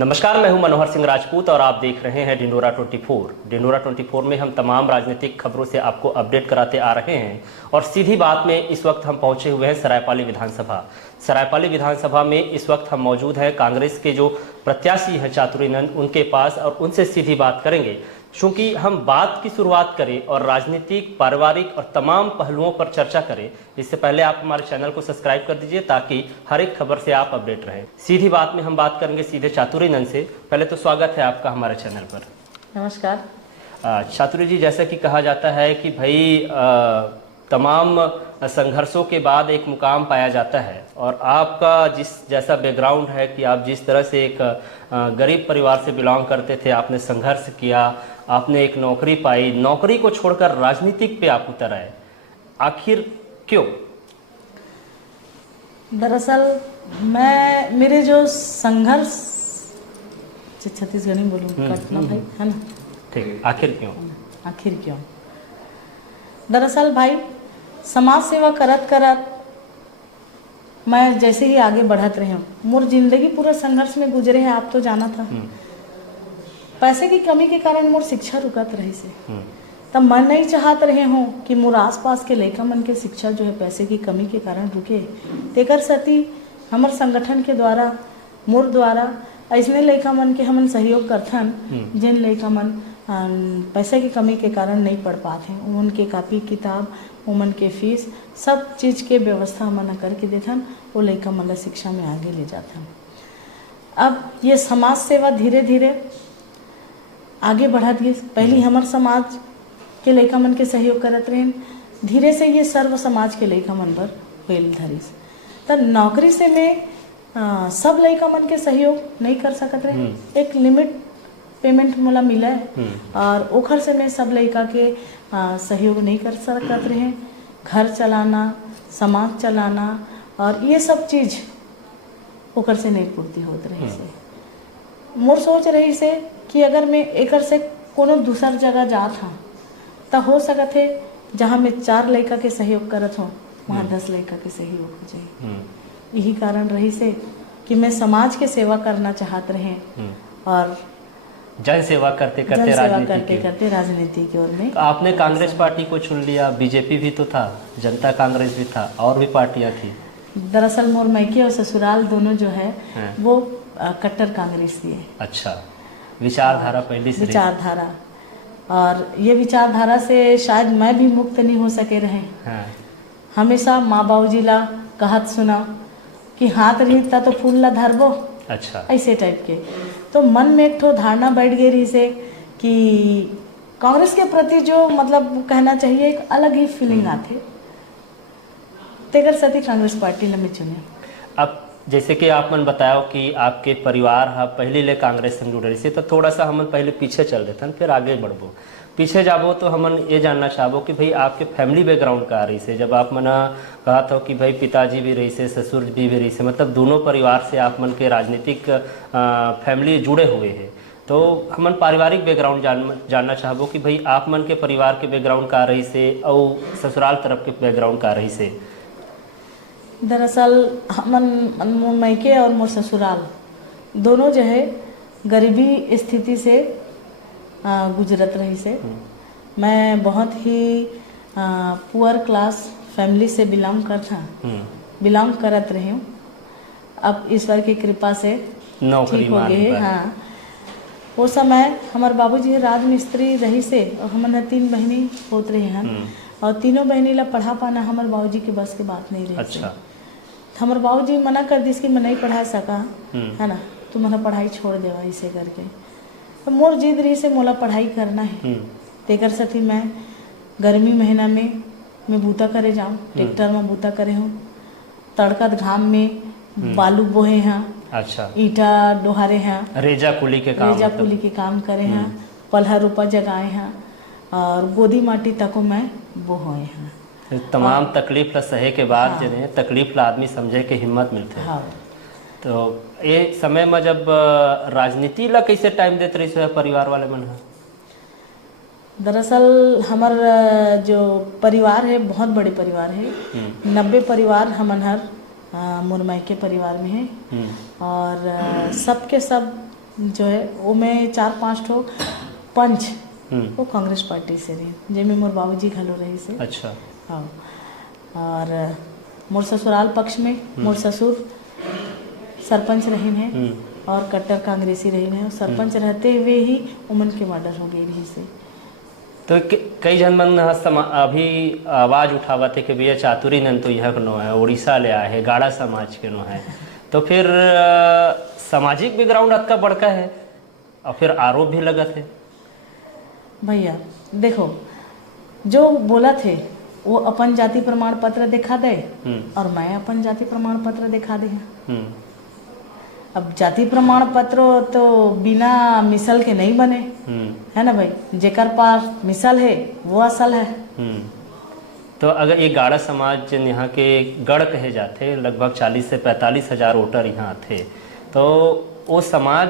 नमस्कार, मैं हूं मनोहर सिंह राजपूत और आप देख रहे हैं ढिंढोरा 24। ढिंढोरा 24 में हम तमाम राजनीतिक खबरों से आपको अपडेट कराते आ रहे हैं और सीधी बात में इस वक्त हम पहुंचे हुए हैं सरायपाली विधानसभा। सरायपाली विधानसभा में इस वक्त हम मौजूद हैं कांग्रेस के जो प्रत्याशी हैं चातुर्यनंद उनके पास और उनसे सीधी बात करेंगे। चूंकि हम बात की शुरुआत करें और राजनीतिक, पारिवारिक और तमाम पहलुओं पर चर्चा करें, इससे पहले आप हमारे चैनल को सब्सक्राइब कर दीजिए ताकि हर एक खबर से आप अपडेट रहें। सीधी बात में हम बात करेंगे सीधे चातुर्यनंद से। पहले तो स्वागत है आपका हमारे चैनल पर। नमस्कार। चातुर्य जी, जैसा कि कहा जाता है कि भाई तमाम संघर्षों के बाद एक मुकाम पाया जाता है और आपका जिस जैसा बैकग्राउंड है कि आप जिस तरह से एक गरीब परिवार से बिलोंग करते थे, आपने संघर्ष किया, आपने एक नौकरी पाई, नौकरी को छोड़कर राजनीतिक पे आप उतर आए, आखिर क्यों? दरअसल मेरे जो संघर्ष छत्तीसगढ़ी बोलूँ कटना भाई, है ना? ठीक, आखिर क्यों? आखिर क्यों? दरअसल भाई समाज सेवा करत करत मैं जैसे ही आगे बढ़त रही हूँ, मोर जिंदगी पूरा संघर्ष में गुजरे है। आप तो जाना था, पैसे की कमी के कारण मोर शिक्षा रुकत रही से, तब मैं नहीं चाहत रहे हूँ कि मोर आसपास के लड़का मन के शिक्षा जो है पैसे की कमी के कारण रुके। तेकर सती हमर संगठन के द्वारा, मोर द्वारा ऐसने लड़का मन के हमन सहयोग करथन जिन लड़का मन पैसे की कमी के कारण नहीं पढ़ पाते हैं। उनके कापी किताब, उमन के फीस, सब चीज़ के व्यवस्था हमन करके देथन, वो लड़का मन शिक्षा में आगे ले जाथन। अब ये समाज सेवा धीरे धीरे आगे बढ़त गई। पहले हमार समाज के लड़का मन के सहयोग करत रहे, धीरे से ये सर्व समाज के लड़का मन पर होल धरिस। तो नौकरी से मैं सब लड़का मन के सहयोग नहीं कर सकत रहे। एक लिमिट पेमेंट मोला मिला है और ओखर से मैं सब लड़का के सहयोग नहीं कर सकत रहे। घर चलाना, समाज चलाना और ये सब चीज़ ओखर से नहीं पूर्ति होत रही से। मोर सोच रही से कि अगर मैं एकर से कोनो दूसर जगह जात हूँ तो हो सकत है जहाँ मैं 4 लड़का के सहयोग करत हूँ वहाँ 10 लड़का के सहयोग हो जाए। यही कारण रही से कि मैं समाज के सेवा करना चाहत रहे और जन सेवा करते करते राजनीति की ओर में। तो आपने कांग्रेस पार्टी को चुन लिया, बीजेपी भी तो था, जनता कांग्रेस भी था और भी पार्टियां थी। दरअसल मोर मैके और ससुराल दोनों जो है वो कट्टर कांग्रेसी है। अच्छा, विचारधारा पहले से विचारधारा, और ये विचारधारा से शायद मैं भी मुक्त नहीं हो सके रहे। हमेशा माँ बाबूजी ला कहत सुना कि हाथ रही तो फूल ला धरबो। अच्छा, ऐसे टाइप के तो मन में एक ठो धारणा बैठ गई रही से कि कांग्रेस के प्रति जो मतलब कहना चाहिए एक अलग ही फीलिंग आती। तेकर सती कांग्रेस पार्टी ला मैं चुने। अब जैसे कि आप मन बताओ कि आपके परिवार पहले ले कांग्रेस से जुड़े से, तो थोड़ा सा हमन पहले पीछे चल देते फिर आगे बढ़बो। पीछे जाबो तो हमन ये जानना चाहबो कि भाई आपके फैमिली बैकग्राउंड का रही से। जब आप मना कहा था कि भाई पिताजी भी रही से, ससुर भी रही से, मतलब दोनों परिवार से आप मन के राजनीतिक फैमिली जुड़े हुए हैं, तो हमन पारिवारिक बैकग्राउंड जानना चाहबो कि भाई आप मन के परिवार के बैकग्राउंड का रही से और ससुराल तरफ के बैकग्राउंड का रही से। दरअसल हमन मोर मैके और मोर ससुराल दोनों जो है गरीबी स्थिति से गुजरत रही से। मैं बहुत ही पुअर क्लास फैमिली से बिलोंग करत रही हूँ। अब ईश्वर की कृपा से ठीक हो गए। हाँ, वो समय हमारे बाबूजी राजमिस्त्री रही से और हमारे 3 बहनी होत रही हैं और तीनों बहनी ला पढ़ा पाना हमारे बाबूजी के बस के बात नहीं रही। अच्छा, हमारे बाबूजी मना कर दी कि मैं नहीं पढ़ा सका, है ना, तो मैंने पढ़ाई छोड़ देवा इसे करके। तो मोर जिद रही से मोला पढ़ाई करना है। तेकर सती मैं गर्मी महीना में मैं बूता करे जाऊँ, ट्रैक्टर में बूता करे हूँ, तड़कत घाम में बालू बोहे हैं। अच्छा, ईटा डोहारे हैं, रेजा कुली के काम करे हैं, पल्हा रूपा जगाए हैं और गोदी माटी तक मैं बोए हैं। तमाम तकलीफ ला सहे के बाद जने तकलीफ ला आदमी समझे के हिम्मत मिलते। हाँ। तो ये समय में जब राजनीति ला कैसे टाइम देते रही परिवार वाले मन? दरअसल हमार जो परिवार है बहुत बड़े परिवार है। 90 परिवार हमन हर मुरमई के परिवार में है और सबके सब जो है वो मैं 4-5 ठो पंच वो कांग्रेस पार्टी से रही, जेमे मोर बाबूजी घलो रही से। अच्छा। हाँ, और मोर ससुराल पक्ष में मोर ससुर सरपंच रही हैं और कट्टर कांग्रेसी रही हैं, और सरपंच रहते हुए ही उमन के मर्डर हो गई रही से। तो कई जन मन अभी आवाज उठावत है कि भैया चातुरी नन तो यह नो है, उड़ीसा ले आए है, गाड़ा समाज के नो है, तो फिर सामाजिक बैकग्राउंड आपका बड़का है और फिर आरोप भी लगत है। भैया देखो, जो बोला थे वो अपन जाति प्रमाण पत्र दिखा दे और मैं अपन जाति प्रमाण पत्र दिखा दे। अब जाति प्रमाण पत्र तो बिना मिसल के नहीं बने, है ना भाई, जेकर पास मिसल है वो असल है। तो अगर ये गाड़ा समाज यहाँ के गढ़ कहे जाते, लगभग 40 से 45 हजार वोटर यहाँ थे, तो वो समाज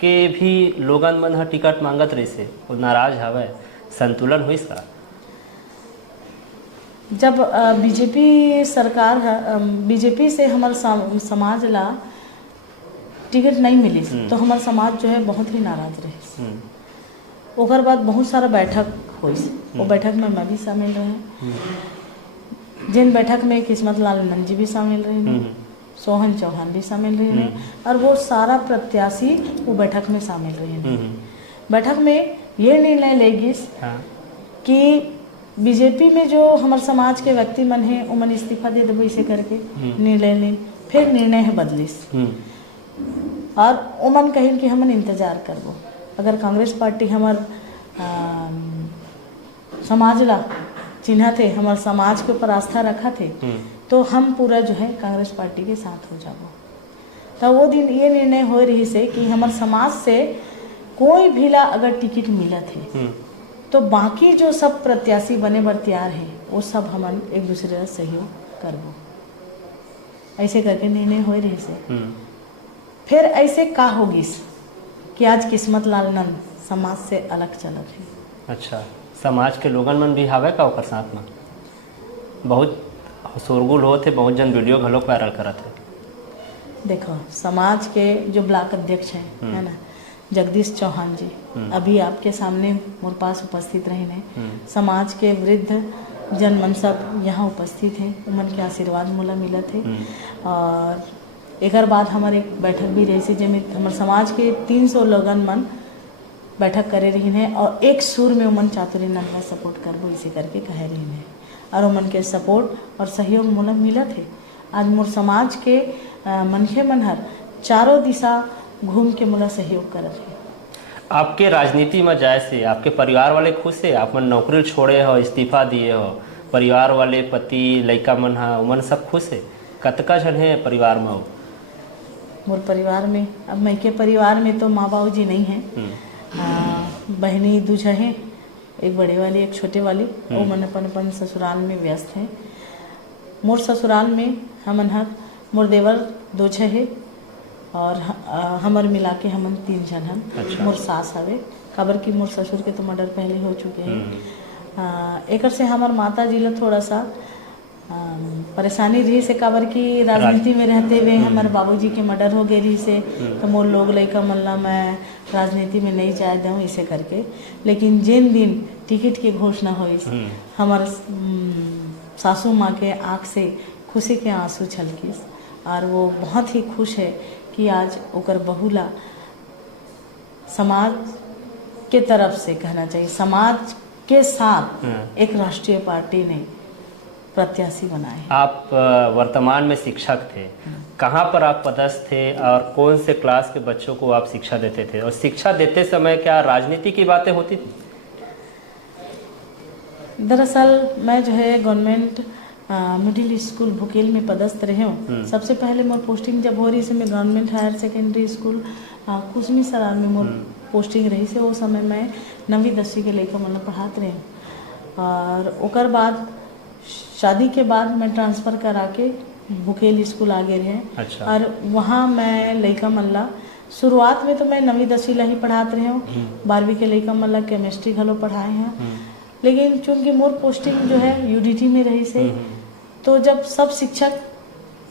के भी लोगन मन ह टिकट मांगत रही से, वो नाराज हवे, संतुलन हुई इसका। जब बीजेपी सरकार बीजेपी से हमार समाज ला टिकट नहीं मिली तो हमार समाज जो है बहुत ही नाराज रहे। ओकर बाद बहुत सारा बैठक हुई, वो बैठक में मैं भी शामिल रहे, जिन बैठक में किस्मत लाल नंजी भी शामिल रहे, सोहन चौहान भी शामिल रहे, और वो सारा प्रत्याशी वो बैठक में शामिल रहे। बैठक में ये निर्णय लेगी कि बीजेपी में जो हमारे समाज के व्यक्ति मन है उमन इस्तीफा दे देबो, इसे करके निर्णय ले। फिर निर्णय है बदलिस और उमन कहीं कि हमन इंतजार करबो, अगर कांग्रेस पार्टी हमार समाज ला चिन्ह थे, हमार समाज के ऊपर आस्था रखा थे, तो हम पूरा जो है कांग्रेस पार्टी के साथ हो जाबो। तो वो दिन ये निर्णय हो रही से कि हमार समाज से कोई भी ला अगर टिकट मिला थे तो बाकी जो सब प्रत्याशी बने बर तैयार है वो सब हमन एक दूसरे का सहयोग करबो, ऐसे करके निर्णय हो रही से। फिर ऐसे का होगी कि आज किस्मत लाल नंद समाज से अलग चलत है। अच्छा, समाज के लोगन मन भी हावे का ओकर साथ में बहुत शोरगुल होते, बहुत जन वीडियो घलोक वायरल करत है। देखो, समाज के जो ब्लॉक अध्यक्ष हैं, है ना, जगदीश चौहान जी अभी आपके सामने मोर पास उपस्थित रहे हैं। समाज के वृद्ध जनमन सब यहाँ उपस्थित हैं, उमन के आशीर्वाद मोला मिला थे। और एक बाद हमारे एक बैठक भी रही जिसमें हमारे समाज के 300 लोगन मन बैठक करे रही हैं और एक सुर में उमन चातुरी नंदा सपोर्ट करबो, इसे करके कह रही हैं, और उमन के सपोर्ट और सहयोग मोला मिला थे। आज मोर समाज के मनखे मनहर चारों दिशा घूम के मोला सहयोग करत है। आपके राजनीति में जाए से आपके परिवार वाले खुश है? आप मन नौकरी छोड़े हो, इस्तीफा दिए हो, परिवार वाले पति लड़का मन हा उमन सब खुश है? कतका जन है परिवार में? मोर परिवार में, अब मैं के परिवार में तो माँ बाबू जी नहीं हैं, बहनी दो हैं, एक बड़े वाली एक छोटे वाली, वो मन अपन ससुराल में व्यस्त हैं। मोर ससुराल में हमन हर मोर देवर 2 है और हमर मिला के हमन 3 जन हन। अच्छा। मोर सास हवे, काबर की मोर ससुर के तो मर्डर पहले हो चुके हैं। एक से हमार माता जी ला थोड़ा सा परेशानी रही से, काबर की राजनीति में रहते हुए हमारे बाबूजी के मर्डर हो गए रही से, तो मोर लोग लड़का मल्ला मैं राजनीति में नहीं जाए दूँ इसे करके। लेकिन जिन दिन टिकट की घोषणा हुई हमारे सासू माँ के आँख से खुशी के आंसू छलकिस, और वो बहुत ही खुश है कि आज ओकर बहुला समाज के तरफ से कहना चाहिए, समाज के साथ एक राष्ट्रीय पार्टी ने प्रत्याशी बनाए। आप वर्तमान में शिक्षक थे, कहाँ पर आप पदस्थ थे और कौन से क्लास के बच्चों को आप शिक्षा देते थे? और शिक्षा देते समय क्या राजनीति की बातें होती थी? दरअसल मैं जो है गवर्नमेंट मिडिल स्कूल भुकेल में पदस्थ रहे हूँ। सबसे पहले मोर पोस्टिंग जब हो रही से मैं गवर्नमेंट हायर सेकेंडरी स्कूल कुसमी सरार में मोर पोस्टिंग रही से, वो समय मैं 9वीं 10वीं के लड़का मतलब पढ़ाते रहे। और ओकर बाद शादी के बाद मैं ट्रांसफ़र करा के भुकेल स्कूल आ गए रहे। अच्छा। और वहाँ मैं लड़का मल्ला शुरुआत में तो मैं 9वीं 10वीं ला ही पढ़ाते रहे हूँ, 12वीं के लड़का मल्ला केमिस्ट्री घलो पढ़ाए हैं। लेकिन चूंकि मोर पोस्टिंग जो है यूडीटी में रही से, तो जब सब शिक्षक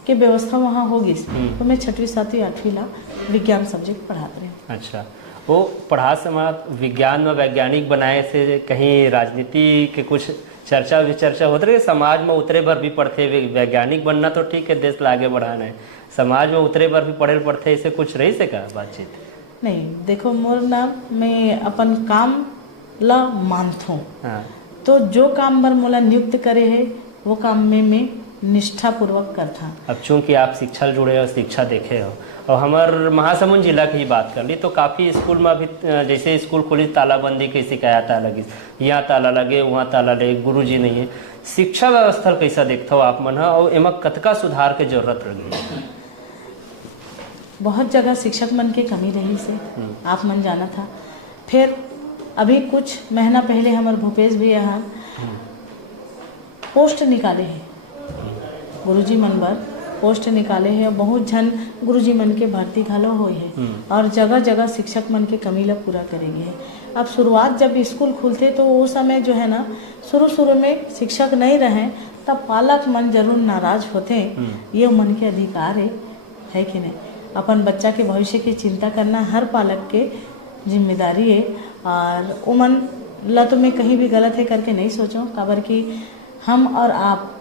की व्यवस्था वहाँ होगी तो मैं 6वीं 7वीं 8वीं ला विज्ञान सब्जेक्ट पढ़ाते रहे। अच्छा, वो पढ़ा समाज विज्ञान में वैज्ञानिक बनाए से कहीं राजनीति के कुछ चर्चा विचर्चा होते रहे, समाज में उतरे भर भी पढ़ते, वैज्ञानिक बनना तो ठीक है, देश ला आगे बढ़ाना है, समाज में उतरे भर भी पढ़े पढ़ते, इसे कुछ रही से का बातचीत? नहीं देखो, मोर नाम मैं अपन काम ला मानत हूँ। हाँ। तो जो काम बर मोला नियुक्त करे है वो काम में मैं निष्ठा पूर्वक करता। अब चूंकि आप शिक्षा जुड़े हो, शिक्षा देखे हो, और हमार महासमुंद जिला की ही बात कर ली तो काफ़ी स्कूल में अभी जैसे स्कूल खुली तालाबंदी की शिकायत आ लगी, यहाँ ताला लगे वहाँ ताला लगे, गुरुजी नहीं है, शिक्षा व्यवस्था कैसा देखते हो आप मन, और एमा कतका सुधार के जरूरत रही? बहुत जगह शिक्षक मन के कमी रही से आप मन जाना था। फिर अभी कुछ महीना पहले हमारे भूपेश भैया यहाँ पोस्ट निकाले हैं, गुरुजी मन बर पोस्ट निकाले हैं, बहुत जन गुरुजी मन के भर्ती घलो हुए है और जगह जगह शिक्षक मन के कमी ला पूरा करेंगे। अब शुरुआत जब स्कूल खुलते तो वो समय जो है ना, शुरू में शिक्षक नहीं रहे तब पालक मन जरूर नाराज होते, ये मन के अधिकार है कि नहीं? अपन बच्चा के भविष्य की चिंता करना हर पालक के जिम्मेदारी है, और उमन ला तो मैं कहीं भी गलत है करके नहीं सोचूं, काबर कि हम और आप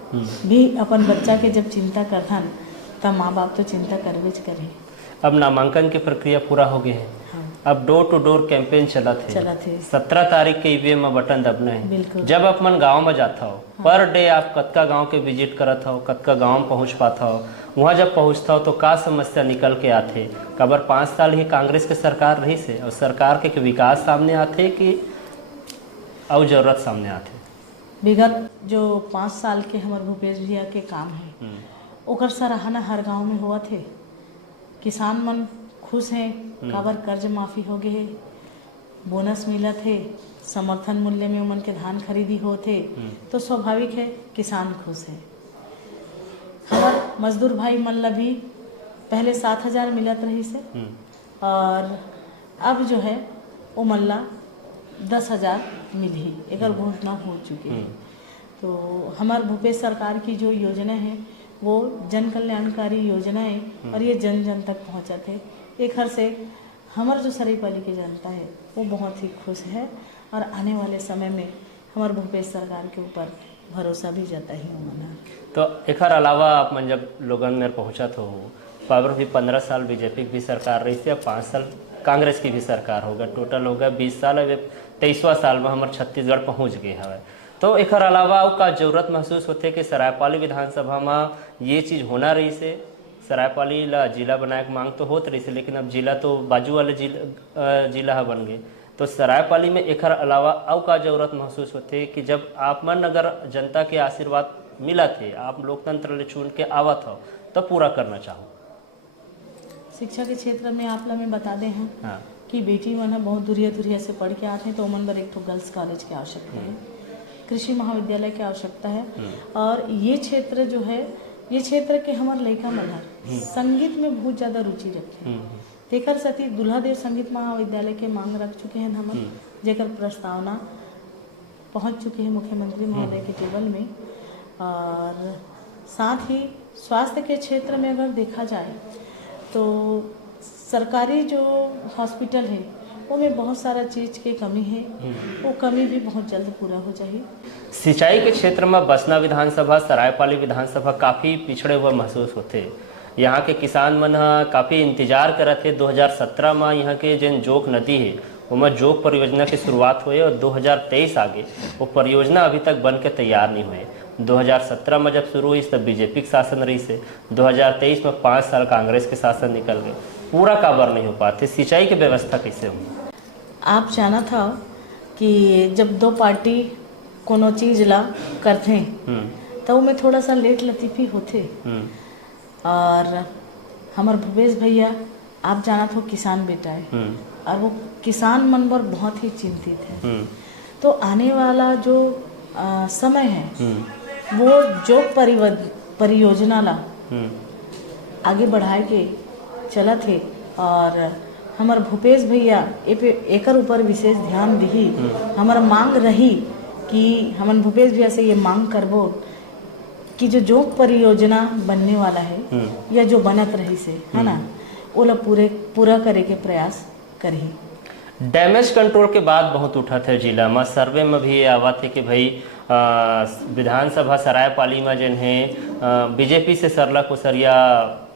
भी अपन बच्चा के जब चिंता करथन तब माँ बाप तो चिंता करबेच करे। अब नामांकन की प्रक्रिया पूरा हो गई है। हाँ। अब डोर टू डोर कैंपेन चला थे 17 तारीख के ईवीएम में बटन दबना है। बिल्कुल। जब आप मन गांव में जाता हो, पर डे आप कतका गांव के विजिट करत हो, कतका गांव में पहुंच पाता हो, वहाँ जब पहुंचता हो तो का समस्या निकल के आते? कबर 5 साल ही कांग्रेस के सरकार रही से, और सरकार के विकास सामने आते कि और जरूरत सामने आते? विगत जो 5 साल के हमारे भूपेश भैया के काम है ओकर सराहना हर गांव में हुआ थे। किसान मन खुश हैं, काबर कर्ज माफी हो गए है, बोनस मिला थे, समर्थन मूल्य में उमन के धान खरीदी होते, तो स्वाभाविक है किसान खुश है। हमार मजदूर भाई मन ला भी पहले 7,000 मिलत रही से, और अब जो है वो मन ला 10,000 मिली, एक घोषणा हो चुकी है। तो हमारे भूपेश सरकार की जो योजना है वो जन कल्याणकारी योजना है, और ये जन जन तक पहुँचाते हैं। एक हर से हमारे जो सरायपाली की जनता है वो बहुत ही खुश है, और आने वाले समय में हमारे भूपेश सरकार के ऊपर भरोसा भी जाता ही मना। तो एक अलावा आप मन जब लोगन में पहुँचा तो पावर भी 15 साल बीजेपी की भी सरकार रही थी, अब 5 साल कांग्रेस की भी सरकार होगा, टोटल होगा 20 साल। अब 23वां साल में हमारे छत्तीसगढ़ पहुँच गए हवे। तो एक अलावा का जरूरत महसूस होते कि सरायपाली विधानसभा में ये चीज़ होना रही से, सरायपाली ला जिला बनाए के मांग तो होत रही से, लेकिन अब जिला तो बाजू वाले जिला बन गए। तो सरायपाली में एक अलावा का जरूरत महसूस होते कि जब आप मन अगर जनता के आशीर्वाद मिला थे, आप लोकतंत्र ले चुन के आवत हो, तो पूरा करना चाहो। शिक्षा के क्षेत्र में आप लोग में बता दें हैं हाँ। कि बेटी मन बहुत दूरिया से पढ़ के आते हैं, तो उमन बर एक तो गर्ल्स कॉलेज की आवश्यकता है, कृषि महाविद्यालय की आवश्यकता है, और ये क्षेत्र जो है, ये क्षेत्र के हमारे लड़का मन संगीत में बहुत ज़्यादा रुचि रखे हैं। तेकर सती दुल्हादेव संगीत महाविद्यालय के मांग रख चुके हैं हम, जेकर प्रस्तावना पहुंच चुकी है मुख्यमंत्री महोदय के टेबल में। और साथ ही स्वास्थ्य के क्षेत्र में अगर देखा जाए तो सरकारी जो हॉस्पिटल है वो में बहुत सारा चीज़ की कमी है, वो कमी भी बहुत जल्द पूरा हो जाए। सिंचाई के क्षेत्र में बसना विधानसभा, सरायपाली विधानसभा काफ़ी पिछड़े हुए महसूस होते। यहाँ के किसान मन काफ़ी इंतजार करत थे। 2017 में यहाँ के जन जोक नदी है उनमें जोक परियोजना की शुरुआत हुई, और 2023 आगे वो परियोजना अभी तक बन के तैयार नहीं हुए। 2017 में जब शुरू हुई तब बीजेपी के शासन रही से, 2023 में 5 साल कांग्रेस के शासन निकल गए, पूरा काबर नहीं हो पाते। सिंचाई की व्यवस्था कैसे हुई? आप जाना था कि जब दो पार्टी कोनो चीज ला करते तो में थोड़ा सा लेट लतीफी होते, और हमारे भूपेश भैया आप जाना था किसान बेटा है, और वो किसान मन पर बहुत ही चिंतित है। तो आने वाला जो समय है वो जो परियोजना ला आगे बढ़ाए के चला थे, और हमारे भूपेश भैया एकर ऊपर विशेष ध्यान दी। हमारा मांग रही कि हमन भूपेश भैया से ये मांग करबो कि जो परियोजना बनने वाला है या जो बनत रही से है ना, वो लोग पूरा करे के प्रयास करी। डैमेज कंट्रोल के बाद बहुत उठा थे जिला में, सर्वे में भी ये आवा थे कि भाई विधानसभा सरायपाली में जिन्हें बीजेपी से सरला कुसरिया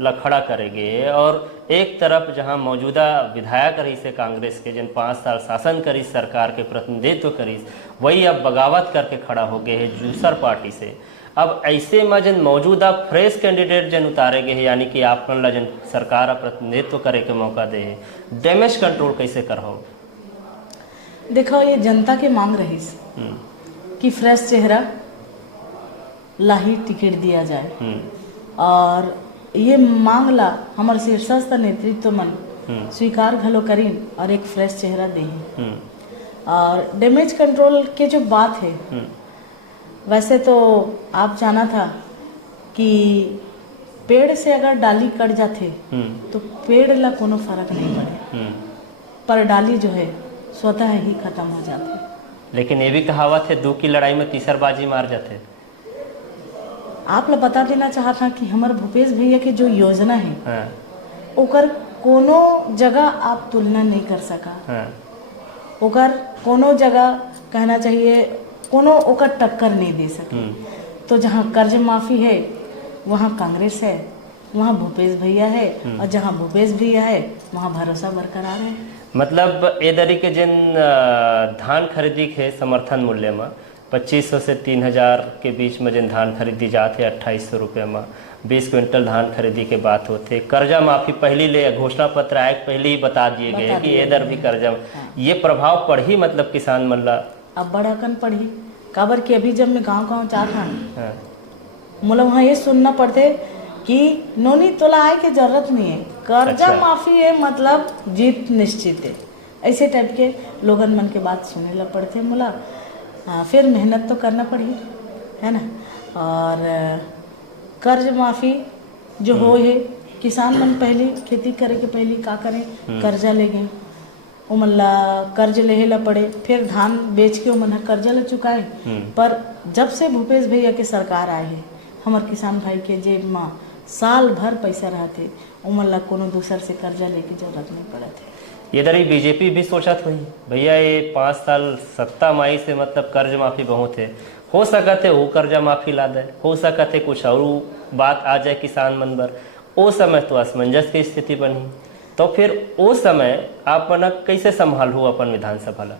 लखड़ा करेंगे, और एक तरफ जहां मौजूदा विधायक रही से कांग्रेस के जिन 5 साल शासन करी, सरकार के प्रतिनिधित्व करी, वही अब बगावत करके खड़ा हो गए हैं जूसर पार्टी से। अब ऐसे में जन मौजूदा फ्रेश कैंडिडेट जन उतारे गए हैं, यानी कि आप ला जन सरकार प्रतिनिधित्व करे के मौका दे, डैमेज कंट्रोल कैसे करहो? देखो, ये जनता के मांग रही कि फ्रेश चेहरा लाही टिकट दिया जाए, और ये मांग ला हमारे शीर्षस्थ नेतृत्व मन स्वीकार घलो करीन और एक फ्रेश चेहरा दे। और डैमेज कंट्रोल के जो बात है, वैसे तो आप जाना था कि पेड़ से अगर डाली कट जाते तो पेड़ ला कोनो फर्क नहीं पड़े, पर डाली जो है स्वतः ही खत्म हो जाती। लेकिन ये भी कहावत है, 2 की लड़ाई में तीसर बाजी मार जाते। आप लोग बता देना चाहता कि हमारे भूपेश भैया की जो योजना है ओकर कोनो जगह आप तुलना नहीं कर सका, ओकर कोनो जगह कहना चाहिए कोनो ओकर टक्कर नहीं दे सके। तो जहाँ कर्ज माफी है वहाँ कांग्रेस है, वहाँ भूपेश भैया है, और जहाँ भूपेश भैया है वहाँ भरोसा बरकरार है। मतलब ए दरी के जिन धान खरीदी के समर्थन मूल्य में 2500 से 3000 के बीच में जिन धान खरीदी जाते 2800 रुपये में 20 क्विंटल धान खरीदी के बात होते, कर्जा माफी पहली ले घोषणा पत्र आए पहले ही बता दिए गए कि ये दर भी कर्जा ये प्रभाव पड़ी, मतलब किसान मन ला अब बड़ाकन पड़ी। काबर कि अभी जब मैं गांव जाता मुला वहाँ ये सुनना पड़ते कि नोनी तोला आए के जरूरत नहीं है, कर्जा माफी है मतलब जीत निश्चित है, ऐसे टाइप के लोगन मन के बात सुने ला पड़ते मुला। फिर मेहनत तो करना पड़ी है ना, और कर्ज माफी जो हो है, किसान मन पहले खेती करे के पहले का करें, कर्जा ले गए, उमला कर्ज लेहे ला पड़े, फिर धान बेच के उमन कर्जा ले चुकाए। पर जब से भूपेश भैया के सरकार आए है, हमारे किसान भाई के जेब में साल भर पैसा रहते, उमला कोनो दूसर से कर्जा लेके जरूरत नहीं पड़ा थे। ये दरी बीजेपी भी सोचत हुई भैया ये 5 साल सत्ता माई से मतलब कर्ज माफी बहुत है, हो सकते वो कर्जा माफी ला दे, हो सकते कुछ और बात आ जाए किसान मन बर, ओ समय तो असमंजस की स्थिति बनी। तो फिर वो समय आप मन कैसे संभाल हो अपन विधानसभा ला?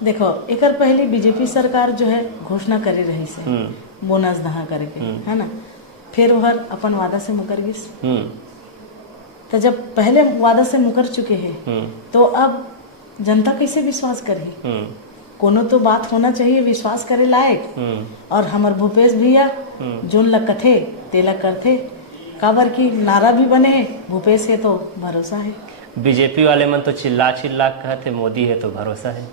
देखो, एक पहले बीजेपी सरकार जो है घोषणा करे रही से बोनस दहा करे के, है ना, फिर वह अपन वादा से मुकर गिस। तो जब पहले वादा से मुकर चुके हैं तो अब जनता कैसे विश्वास करे? कोनो तो बात होना चाहिए विश्वास करे लायक, और हमार भूपेश भैया जोन ला कथे तेला करथे, काबर की नारा भी बने भूपेश है तो भरोसा है। बीजेपी वाले मन तो चिल्ला कहते मोदी है तो भरोसा है,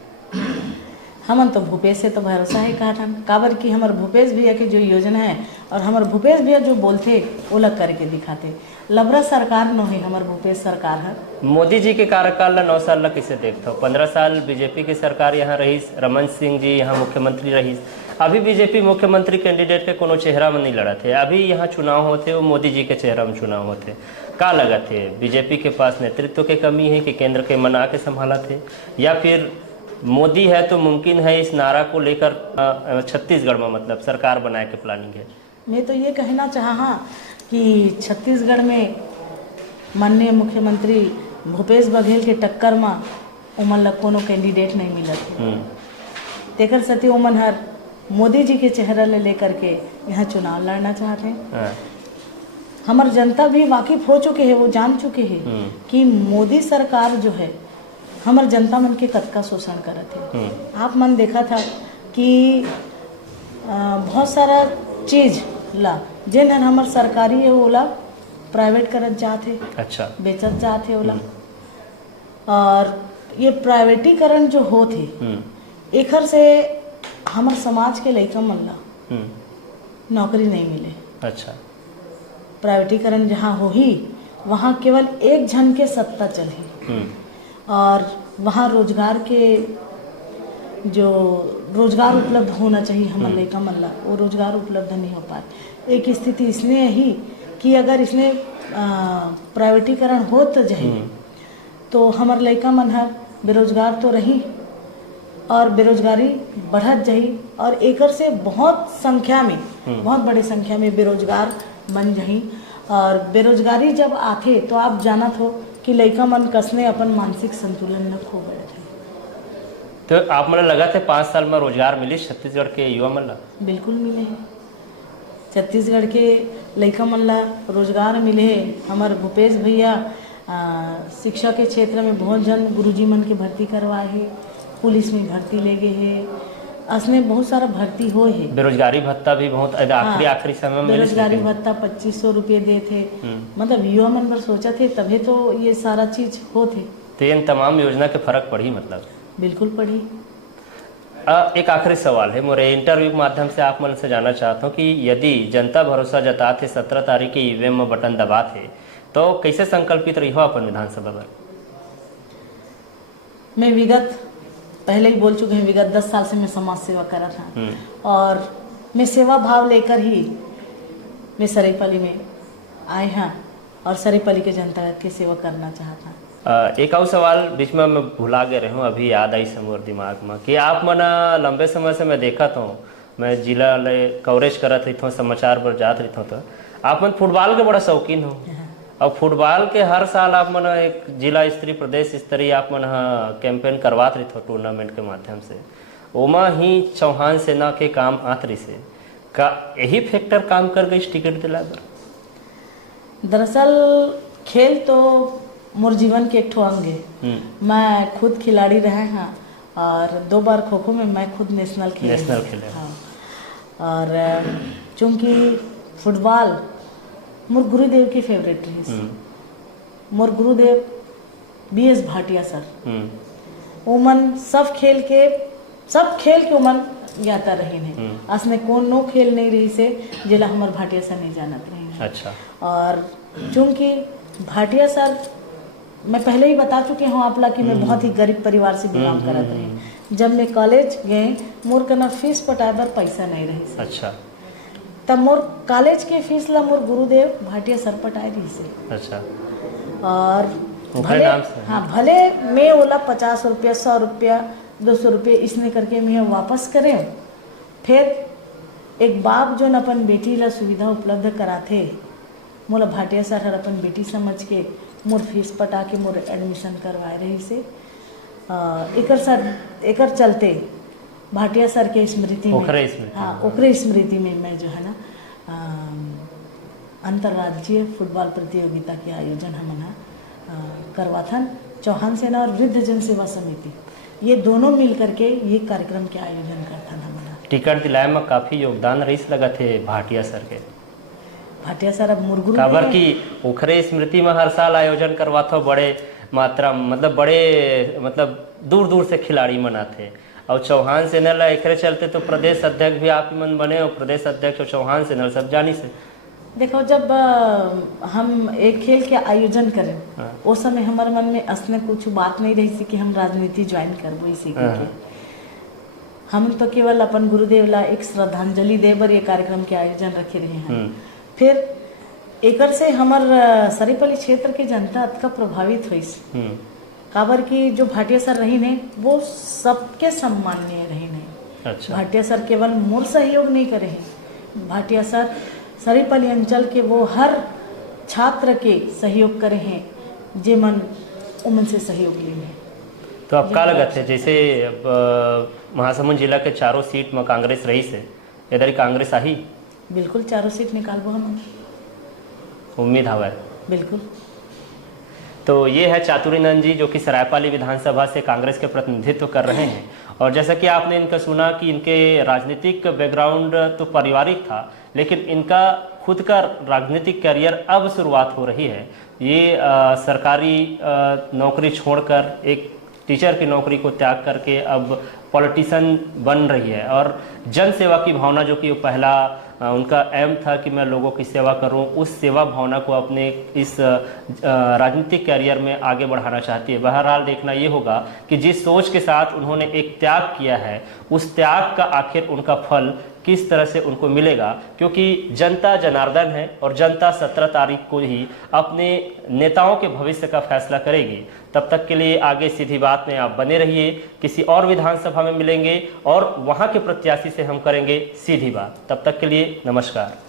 हमन तो भूपेश से तो भरोसा है कहा था, काबर की हमारे भूपेश भैया की जो योजना है और हमारे भूपेश भैया जो बोलते वो लग करके दिखाते। लबरा सरकार न है, हमारे भूपेश सरकार है। मोदी जी के कार्यकाल ला 9 साल ला कैसे देखते हो? 15 साल बीजेपी की सरकार यहाँ रही, रमन सिंह जी यहाँ मुख्यमंत्री रही, अभी बीजेपी मुख्यमंत्री कैंडिडेट के कोनो चेहरा में नहीं लड़ा थे, अभी यहाँ चुनाव होते वो मोदी जी के चेहरा में चुनाव होते, का लगा थे बीजेपी के पास नेतृत्व की कमी है कि केंद्र के मना के संभाला थे, या फिर मोदी है तो मुमकिन है इस नारा को लेकर छत्तीसगढ़ में मतलब सरकार बनाए के प्लानिंग है? मैं तो ये कहना चाहा कि छत्तीसगढ़ में माननीय मुख्यमंत्री भूपेश बघेल के टक्कर में उमन ला कोनो कैंडिडेट नहीं मिला थे, तेकर सती उमन हर मोदी जी के चेहरा ले लेकर के यहाँ चुनाव लड़ना चाहते हैं। हमार जनता भी वाकिफ हो चुके हैं, वो जान चुके हैं कि मोदी सरकार जो है हमार जनता मन के कतका शोषण करत है। आप मन देखा था कि बहुत सारा चीज ला जिन हमार सरकारी है ओला प्राइवेट करत जाते, अच्छा बेचत जाते ओला, और ये प्राइवेटीकरण जो होते एकर से हमार समाज के लइका मन ला नौकरी नहीं मिले। अच्छा, प्राइवेटीकरण जहाँ हो ही वहाँ केवल एक जन के सत्ता चली, और वहाँ रोजगार के जो रोजगार उपलब्ध होना चाहिए हमारे लड़का मन ला, वो रोजगार उपलब्ध नहीं हो पाए। एक स्थिति इसलिए ही कि अगर इसने प्राइवेटीकरण हो तो जाए तो हमारे लड़का मन हर बेरोजगार तो रही और बेरोजगारी बढ़त जाही और एकर से बहुत संख्या में बहुत बड़े संख्या में बेरोजगार बन जाही। और बेरोजगारी जब आथे तो आप जानत हो कि लड़का मन कसने अपन मानसिक संतुलन न खो बैठे। तो आप मन लगा थे 5 साल में रोजगार मिली छत्तीसगढ़ के युवा मन ला? बिल्कुल मिले हैं, छत्तीसगढ़ के लड़का मन ला रोजगार मिले हैं। हमारे भूपेश भैया शिक्षा के क्षेत्र में बहुत जन गुरुजी मन के भर्ती करवाए है, पुलिस में भर्ती ले गए है, असने बहुत सारा भर्ती हो है। बेरोजगारी भत्ता भी बहुत आखिरी समय में बेरोजगारी भत्ता 2500 रुपये दे थे। मतलब युवा मन पर सोचा थे तभी तो ये सारा चीज हो थे। तो इन तमाम योजना के फर्क पड़ी मतलब? बिल्कुल पड़ी। एक आखिरी सवाल है, मेरे इंटरव्यू के माध्यम से आप मन से जानना चाहता हूँ कि यदि जनता भरोसा जताते 17 तारीख के ईवीएम में बटन दबाते तो कैसे संकल्पित रही हो अपन विधानसभा पर? मैं विगत पहले ही बोल चुके हैं, विगत 10 साल से मैं समाज सेवा कर रहा था और मैं सेवा भाव लेकर ही मैं सरायपाली में आए हैं और सरायपाली के जनता की सेवा करना चाहता। एक और सवाल बीच में मैं भुला गए रहा हूँ, अभी याद आई समोर दिमाग में कि आप मना लंबे समय से मैं देखा था, मैं जिला कवरेज करत रही था, समाचार पर जात रही था, तो आप मन फुटबॉल के बड़ा शौकीन हो और फुटबॉल के हर साल आप मन एक जिला स्तरीय प्रदेश स्तरीय आप मन कैंपेन करवात रही थे टूर्नामेंट के माध्यम से, ओमा ही चौहान सेना के काम आत रही से का यही फैक्टर काम कर गई टिकट दिला पर? दरअसल खेल तो मोर जीवन के एक ठो अंग है। मैं खुद खिलाड़ी रहे हैं और 2 बार खो खो में मैं खुद नेशनल खेले। हाँ। और चूंकि फुटबॉल मोर गुरुदेव की फेवरेट रही। मोर गुरुदेव BS भाटिया सर, ओमन सब खेल के ओमन ज्ञाता रही है। असने कौन नो खेल नहीं रही से जिला हमार भाटिया सर नहीं जानत रही। अच्छा। और चूंकि भाटिया सर मैं पहले ही बता चुके हूँ आप ला कि मैं बहुत ही गरीब परिवार से बिलोंग करत रही। जब मैं कॉलेज गए मोर कना फीस पटाए बर पैसा नहीं रही। अच्छा। तब मोर कॉलेज के फीस ला मोर गुरुदेव भाटिया सर पटाए रही से। अच्छा। और भले मैं ओला 50 रुपया 100 रुपया 200 रुपये इसने करके मैं वापस करें, फिर एक बाप जो न अपन बेटी ला सुविधा उपलब्ध कराथे, मोला भाटिया सर हर अपन बेटी समझ के मोर फीस पटा के मोर एडमिशन करवाए रही से। एकर चलते भाटिया सर के स्मृति में ओकरे स्मृति में मैं जो है ना अंतर्राज्यीय फुटबॉल प्रतियोगिता के आयोजन हमन करवाथन। चौहान सेना और वृद्ध जन सेवा समिति ये दोनों मिल करके ये कार्यक्रम के आयोजन करथन हमन। टिकट दिलाए में काफी योगदान रही लगा थे भाटिया सर के। भाटिया सर अब मुरगुरु काबर की ओखरे स्मृति में हर साल आयोजन करवाते बड़े मात्रा मतलब दूर दूर से खिलाड़ी मनाते और चौहान सेना एकरे चलते तो प्रदेश अध्यक्ष भी आप मन बने और प्रदेश अध्यक्ष और चौहान सेना सब जानी से। देखो जब हम एक खेल के आयोजन करें उस समय हमारे मन में असने कुछ बात नहीं रही थी कि हम राजनीति ज्वाइन करबो इसी के। हम तो केवल अपन गुरुदेव ला एक श्रद्धांजलि दे बर ये कार्यक्रम के आयोजन रखे रहे हैं। फिर एकर से हमार सरायपाली क्षेत्र के जनता अतका प्रभावित हुई। काबर की जो भाटिया सर रही ने वो सबके सम्माननीय रही ने। अच्छा। भाटिया सर केवल मोर सहयोग नहीं करे हैं, भाटिया सर सरायपाली अंचल के वो हर छात्र के सहयोग करे हैं जे मन उमन से सहयोग लिए। तो अब का लगत है जैसे महासमुंद जिला के 4 सीट में कांग्रेस रही से इधर कांग्रेस आई? बिल्कुल 4 सीट निकालबो हम, उम्मीद हवा। बिल्कुल। तो ये है चातुरीनंदन जी जो कि सरायपाली विधानसभा से कांग्रेस के प्रतिनिधित्व कर रहे हैं और जैसा कि आपने इनका सुना कि इनके राजनीतिक बैकग्राउंड तो पारिवारिक था लेकिन इनका खुद का राजनीतिक करियर अब शुरुआत हो रही है। ये सरकारी नौकरी छोड़कर एक टीचर की नौकरी को त्याग करके अब पॉलिटिशियन बन रही है और जन सेवा की भावना जो कि पहला उनका एम था कि मैं लोगों की सेवा करूं, उस सेवा भावना को अपने इस राजनीतिक कैरियर में आगे बढ़ाना चाहती है। बहरहाल देखना ये होगा कि जिस सोच के साथ उन्होंने एक त्याग किया है, उस त्याग का आखिर उनका फल किस तरह से उनको मिलेगा, क्योंकि जनता जनार्दन है और जनता 17 तारीख को ही अपने नेताओं के भविष्य का फैसला करेगी। तब तक के लिए आगे सीधी बात में आप बने रहिए। किसी और विधानसभा में मिलेंगे और वहां के प्रत्याशी से हम करेंगे सीधी बात। तब तक के लिए नमस्कार।